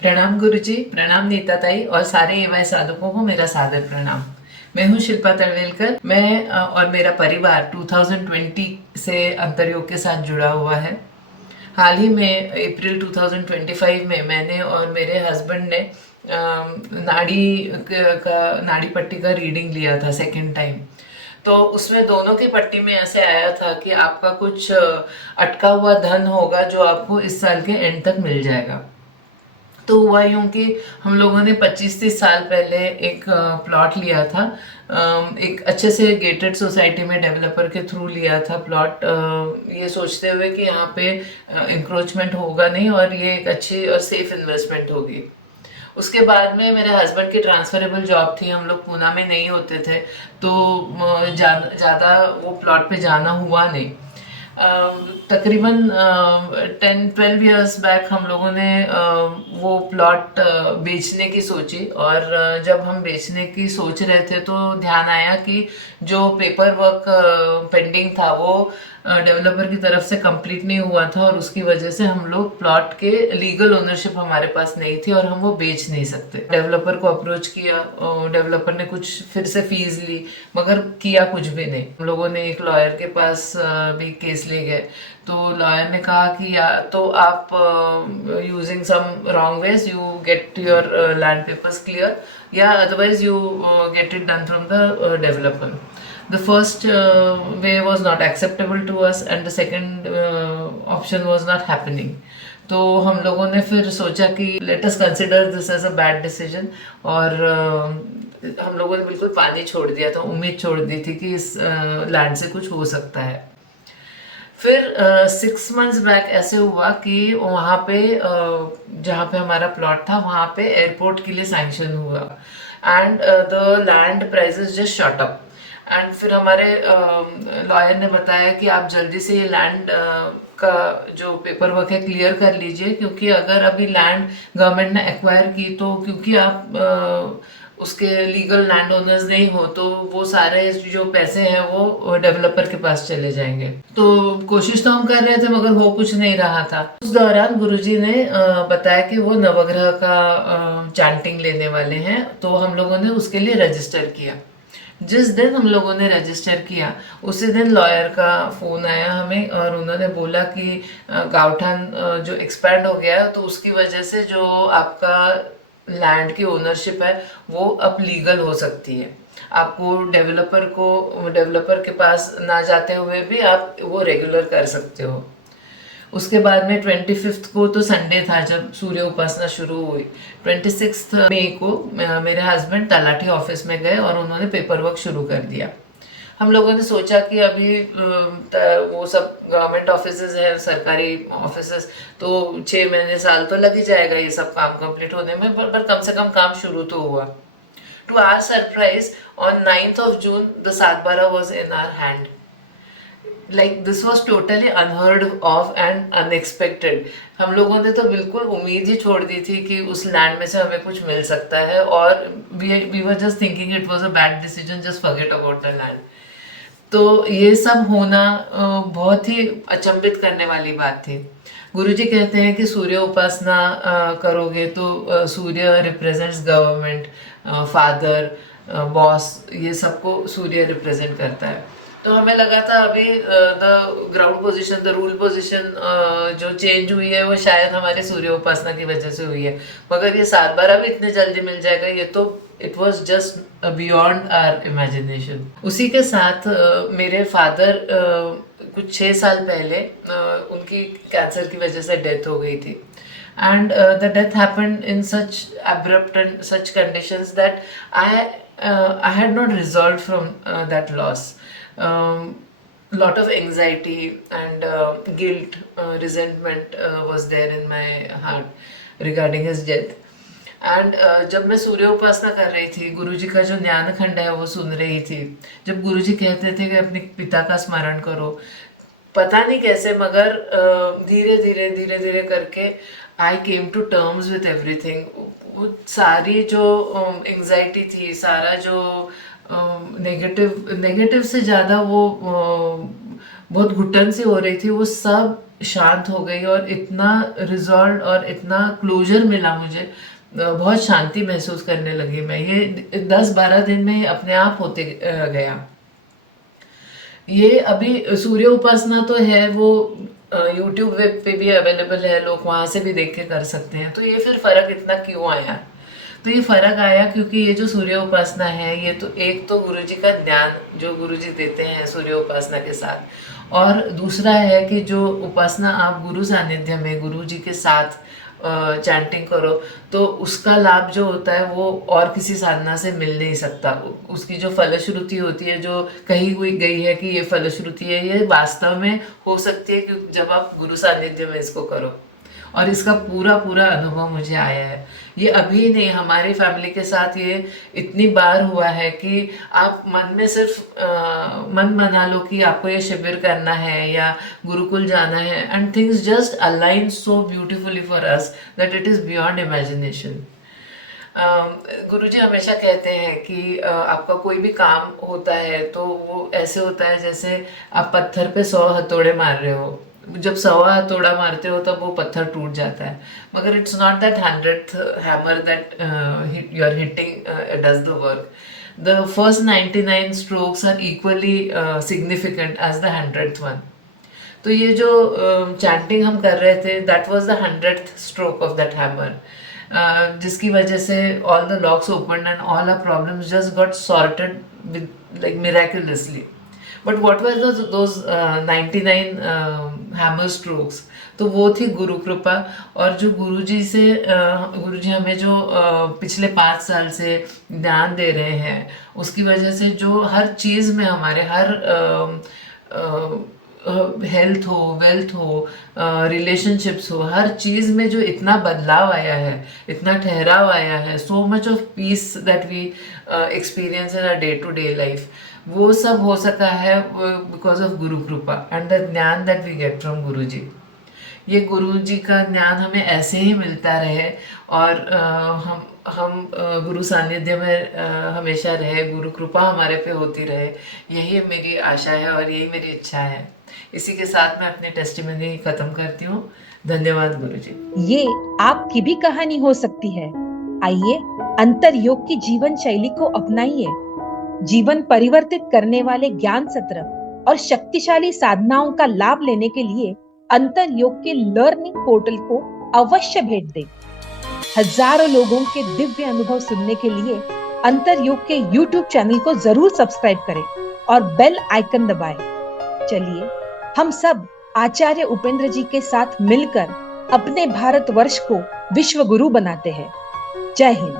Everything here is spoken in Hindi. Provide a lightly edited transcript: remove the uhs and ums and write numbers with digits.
प्रणाम गुरुजी, प्रणाम नीता ताई और सारे एवाय साधकों को मेरा सादर प्रणाम। मैं हूँ शिल्पा तलवेलकर। मैं और मेरा परिवार 2020 से अंतरयोग के साथ जुड़ा हुआ है। हाल ही में अप्रैल 2025 में मैंने और मेरे हस्बैंड ने नाड़ी पट्टी का रीडिंग लिया था सेकेंड टाइम। तो उसमें दोनों की पट्टी में ऐसे आया था कि आपका कुछ अटका हुआ धन होगा जो आपको इस साल के एंड तक मिल जाएगा। तो हुआ यूं कि हम लोगों ने 25-30 साल पहले एक प्लॉट लिया था। एक अच्छे से गेटेड सोसाइटी में डेवलपर के थ्रू लिया था प्लॉट, ये सोचते हुए कि यहाँ पे इंक्रोचमेंट होगा नहीं और ये एक अच्छी और सेफ इन्वेस्टमेंट होगी। उसके बाद में मेरे हस्बैंड की ट्रांसफरेबल जॉब थी, हम लोग पूना में नहीं होते थे, तो ज़्यादा वो प्लॉट पे जाना हुआ नहीं। तकरीबन 10-12 इयर्स बैक हम लोगों ने वो प्लॉट बेचने की सोची और जब हम बेचने की सोच रहे थे तो ध्यान आया कि जो पेपर वर्क पेंडिंग था वो डेवलपर की तरफ से कंप्लीट नहीं हुआ था और उसकी वजह से हम लोग प्लॉट के लीगल ओनरशिप हमारे पास नहीं थी और हम वो बेच नहीं सकते। डेवलपर को अप्रोच किया, डेवलपर ने कुछ फिर से फीस ली मगर किया कुछ भी नहीं। हम लोगों ने एक लॉयर के पास भी केस ले गए, तो लॉयर ने कहा कि या तो आप using some wrong ways you get your land papers clear या otherwise you get it done from the developer. The first way was not acceptable to us and the second option was not happening. तो हम लोगों ने फिर सोचा कि let us consider this as a bad decision और हम लोगों ने बिल्कुल पानी छोड़ दिया था, उम्मीद छोड़ दी थी कि इस लैंड से कुछ हो सकता है। फिर 6 मंथ्स बैक ऐसे हुआ कि वहाँ पे जहाँ पे हमारा प्लॉट था वहाँ पे एयरपोर्ट के लिए सैंक्शन हुआ and the land prices just shot up. And फिर हमारे लॉयर ने बताया कि आप जल्दी से ये लैंड का जो पेपर वर्क है क्लियर कर लीजिए, क्योंकि अगर अभी लैंड गवर्नमेंट ने एक्वायर की तो क्योंकि आप उसके लीगल लैंड ओनर्स नहीं हो तो वो सारे जो पैसे हैं वो डेवलपर के पास चले जाएंगे। तो कोशिश तो हम कर रहे थे मगर हो कुछ नहीं रहा था। उस दौरान गुरुजी ने बताया कि वो नवग्रह का चैंटिंग लेने वाले हैं, तो हम लोगों ने उसके लिए रजिस्टर किया। जिस दिन हम लोगों ने रजिस्टर किया उसी दिन लॉयर का फ़ोन आया हमें और उन्होंने बोला कि गावठान जो एक्सपैंड हो गया है तो उसकी वजह से जो आपका लैंड की ओनरशिप है वो अब लीगल हो सकती है। आपको डेवलपर के पास ना जाते हुए भी आप वो रेगुलर कर सकते हो। उसके बाद में 25 को तो संडे था जब सूर्य उपासना शुरू हुई। 26 मई को मेरे हस्बैंड तलाठी ऑफिस में गए और उन्होंने पेपर वर्क शुरू कर दिया। हम लोगों ने सोचा कि अभी वो सब गवर्नमेंट ऑफिसेज है, सरकारी ऑफिसेज, तो 6 महीने साल तो लग ही जाएगा ये सब काम कंप्लीट होने में, पर कम से कम काम शुरू तो हुआ। To our surprise on 9th of June the 7/12 was in our hand. Like this was totally unheard of and unexpected. हम लोगों ने तो बिल्कुल उम्मीद ही छोड़ दी थी कि उस लैंड में से हमें कुछ मिल सकता है और we were just thinking it was a bad decision, just forget about the land. तो ये सब होना बहुत ही अचंभित करने वाली बात थी। गुरुजी कहते हैं कि सूर्य उपासना करोगे तो सूर्य रिप्रेजेंट्स गवर्नमेंट, फादर, बॉस, ये सबको सूर्य रिप्रेजेंट करता है। तो हमें लगा था अभी the ground position, the rule position जो चेंज हुई है वो शायद हमारे सूर्य उपासना की वजह से हुई है, मगर ये 7/12 भी इतने जल्दी मिल जाएगा ये तो it was just beyond our imagination. उसी के साथ मेरे फादर कुछ 6 साल पहले उनकी कैंसर की वजह से डेथ हो गई थी and the death happened in such abrupt and such conditions that I had not resolved from that loss. Lot of anxiety and guilt, resentment was there in my heart regarding his death. And जब मैं सूर्य उपासना कर रही थी, गुरुजी का जो ज्ञान खंड है वो सुन रही थी, जब गुरुजी कहते थे कि अपने पिता का स्मरण करो, पता नहीं कैसे मगर धीरे धीरे करके I came to terms with everything. वो सारी जो एंजाइटी थी, सारा जो नेगेटिव से ज़्यादा वो बहुत घुटन सी हो रही थी, वो सब शांत हो गई और इतना रिजॉल्व और इतना क्लोजर मिला मुझे। बहुत शांति महसूस करने लगी मैं। ये 10-12 दिन में ही अपने आप होते गया। ये अभी सूर्य उपासना तो है, वो यूट्यूब वेब पे भी अवेलेबल है, लोग वहाँ से भी देख के कर सकते हैं। तो ये फिर फर्क इतना क्यों आया? तो ये फर्क आया क्योंकि ये जो सूर्य उपासना है, ये तो एक तो गुरुजी का ज्ञान जो गुरुजी देते हैं सूर्य उपासना के साथ, और दूसरा है कि जो उपासना आप गुरु सानिध्य में गुरुजी के साथ चैंटिंग करो, तो उसका लाभ जो होता है वो और किसी साधना से मिल नहीं सकता। उसकी जो फलश्रुति होती है, जो कही हुई गई है कि ये फलश्रुति है, ये वास्तव में हो सकती है कि जब आप गुरु सानिध्य में इसको करो। और इसका पूरा पूरा अनुभव मुझे आया है। ये अभी नहीं, हमारी फैमिली के साथ ये इतनी बार हुआ है कि आप मन में सिर्फ मन बना लो कि आपको ये शिविर करना है या गुरुकुल जाना है, and things just align so beautifully for us that it is beyond imagination. Guruji हमेशा कहते हैं कि आपका कोई भी काम होता है तो वो ऐसे होता है जैसे आप पत्थर पे 100 हथौड़े मार रहे हो। जब 100वां हथौड़ा मारते हो तब वो पत्थर टूट जाता है, मगर it's not that 100th hammer that you are hitting does the work. The first 99 strokes are equally significant as the 100th one. तो ये जो चैंटिंग हम कर रहे थे, that was the 100th stroke of that hammer, जिसकी वजह से all the locks open and all our problems just got sorted with like miraculously. But what was those 99 hammer strokes? तो वो थी गुरु कृपा। और जो गुरुजी से गुरुजी हमें जो पिछले 5 साल से ज्ञान दे रहे हैं, उसकी वजह से जो हर चीज़ में हमारे हर हेल्थ हो, वेल्थ हो, रिलेशनशिप्स हो, हर चीज़ में जो इतना बदलाव आया है, इतना ठहराव आया है, so much of peace that we experience in our day to day life, वो सब हो सका है because of guru kripa and the gyan that we get from guru ji. ये गुरु जी का ज्ञान हमें ऐसे ही मिलता रहे, और हम गुरु सानिध्य में हमेशा रहे, गुरु कृपा हमारे पे होती रहे, यही मेरी आशा है और यही मेरी इच्छा है। इसी के साथ मैं अपनी टेस्टिमनी खत्म करती हूँ। धन्यवाद गुरु जी। ये आपकी भी कहानी हो सकती है। आइए अंतर योग की जीवन शैली को अपनाइए। जीवन परिवर्तित करने वाले ज्ञान सत्र और शक्तिशाली साधनाओं का लाभ लेने के लिए अंतर योग के लर्निंग पोर्टल को अवश्य भेंट दें। हजारों लोगों के दिव्य अनुभव सुनने के लिए अंतर योग के YouTube चैनल को जरूर सब्सक्राइब करें और बेल आइकन दबाएं। चलिए हम सब आचार्य उपेंद्र जी के साथ मिलकर अपने भारतवर्ष को विश्व गुरु बनाते हैं। जय हिंद।